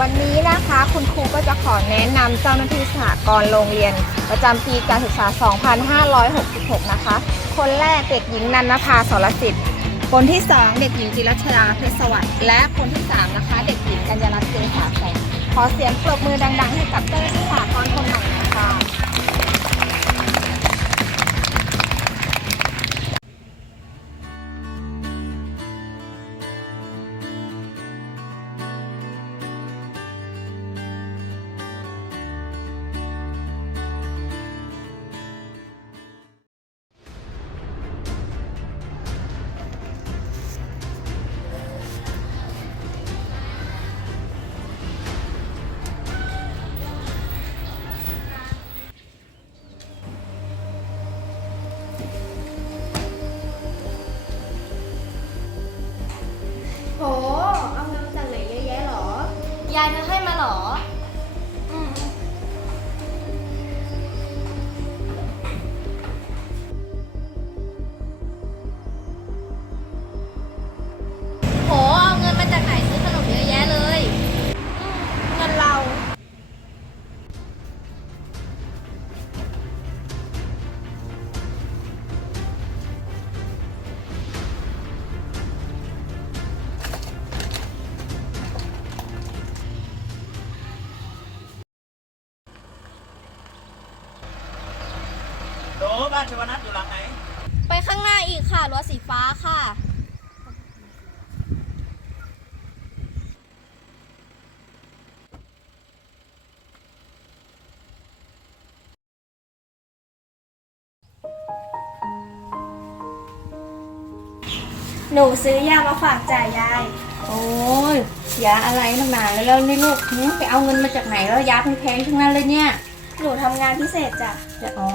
วันนี้นะคะ คุณครูก็จะขอแนะนำเจ้าหน้าที่สหกรณ์โรงเรียน ประจำปีการศึกษา 2566 นะคะ คนแรกเด็กหญิงนันนภาสรสิทธิ์คนที่ 2 เด็กหญิงจิรัชยาเพชรสวัสดิ์และคนที่ 3 นะคะ เด็กหญิงกัญญาลัตน์เจงสาแสงขอเสียงปรบมือดัง ๆ ให้กับเจ้าหน้าที่สหกรณ์คนใหม่ ยายเธอให้มาหรอ โหลบ้านชวนัทอยู่หลังไหน ไปข้างหน้าอีกค่ะ รั้วสีฟ้าค่ะ หนูซื้อยามาฝากจ่ายยาย โอ้ยยาอะไรนักหนาแล้วแล้วนี่ลูกหึไปเอาเงินมาจากไหนแล้วยาแพงๆทั้งนั้นเลยเนี่ย หนูทำงานพิเศษจ้ะจะอ๋อ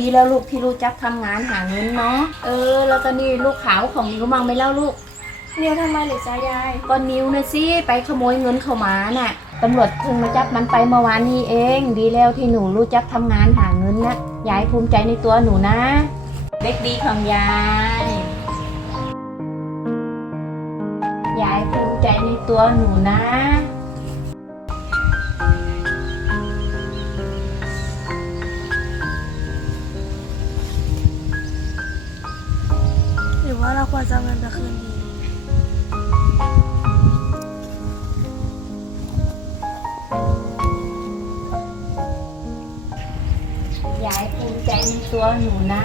ดีแล้วลูกที่รู้จักทำงานหาเงินเนาะ เออ แล้วก็นี่ลูกขาวของนิ้วมั่งไม่เล่าลูกเนียวทำไมหรือจ้ายาย ก็นิ้วนะสิไปขโมยเงินเข้ามาน่ะตำรวจเพิ่งมาจับมันไปเมื่อวานนี้เอง ดีแล้วที่หนูรู้จักทำงานหาเงินนะยายภูมิใจในตัวหนูนะ เด็กดีของยาย ยายภูมิใจในตัวหนูนะ ว่าเราควรจะเอาเงินไปคืนดี ยายภูมิใจในตัวหนูนะ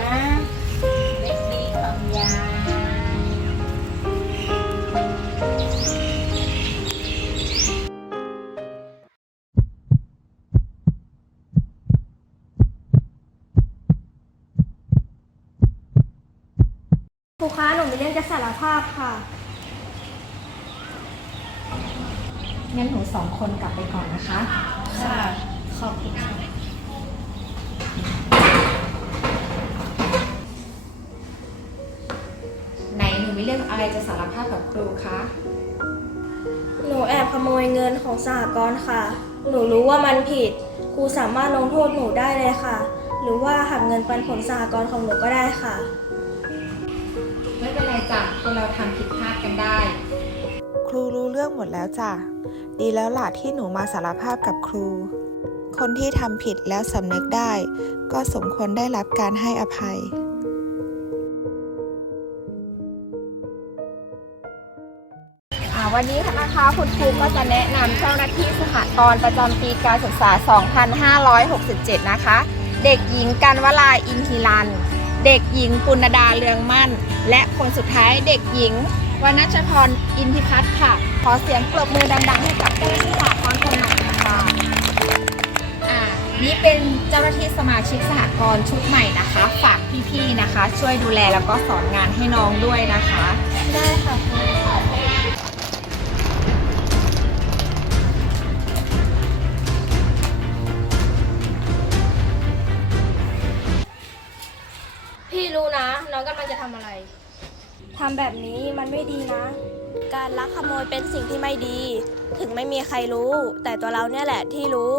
รูคะหนูมีเรื่องจะสารภาพค่ะ งั้นหนูสองคนกลับไปก่อนนะคะ ค่ะ ขอบคุณค่ะ ไหนหนูมีเรื่องอะไรจะสารภาพกับครูคะ หนูแอบขโมยเงินของสหกรณ์ค่ะ หนูรู้ว่ามันผิด ครูสามารถลงโทษหนูได้เลยค่ะ หรือว่าหักเงินปันผลสหกรณ์ของหนูก็ได้ค่ะ ไม่เป็นไรจ้ะคนเราทำผิดพลาดกันได้ ครูรู้เรื่องหมดแล้วจ้ะ ดีแล้วล่ะที่หนูมาสารภาพกับครู คนที่ทำผิดแล้วสำนึกได้ ก็สมควรได้รับการให้อภัยอ่าวันนี้นะคะคุณครูก็จะแนะนำเจ้าหน้าที่สหกรณ์ประจำปีการศึกษา 2567 นะคะ เด็กหญิงกันวลาอินทิรัน เด็กหญิงปุณดาเรืองมั่น และคนสุดท้ายเด็กหญิงวนัชพรอินทิพัฒน์ค่ะ ขอเสียงปรบมือดังๆ ให้กับเจ้าหน้าที่สหกรณ์คนใหม่นะคะอ่านี่เป็นเจ้าหน้าที่สมาชิกสหกรณ์ชุดใหม่นะคะ ฝากพี่ๆนะคะ ช่วยดูแลแล้วก็สอนงานให้น้องด้วยนะคะ ได้ค่ะ น้องกำลังจะทำอะไร ทำแบบนี้มันไม่ดีนะ การลักขโมยเป็นสิ่งที่ไม่ดี ถึงไม่มีใครรู้ แต่ตัวเราเนี่ยแหละที่รู้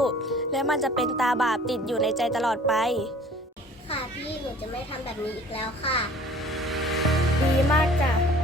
และมันจะเป็นตาบาปติดอยู่ในใจตลอดไป ค่ะพี่หนูจะไม่ทำแบบนี้อีกแล้วค่ะ ดีมากจ้ะ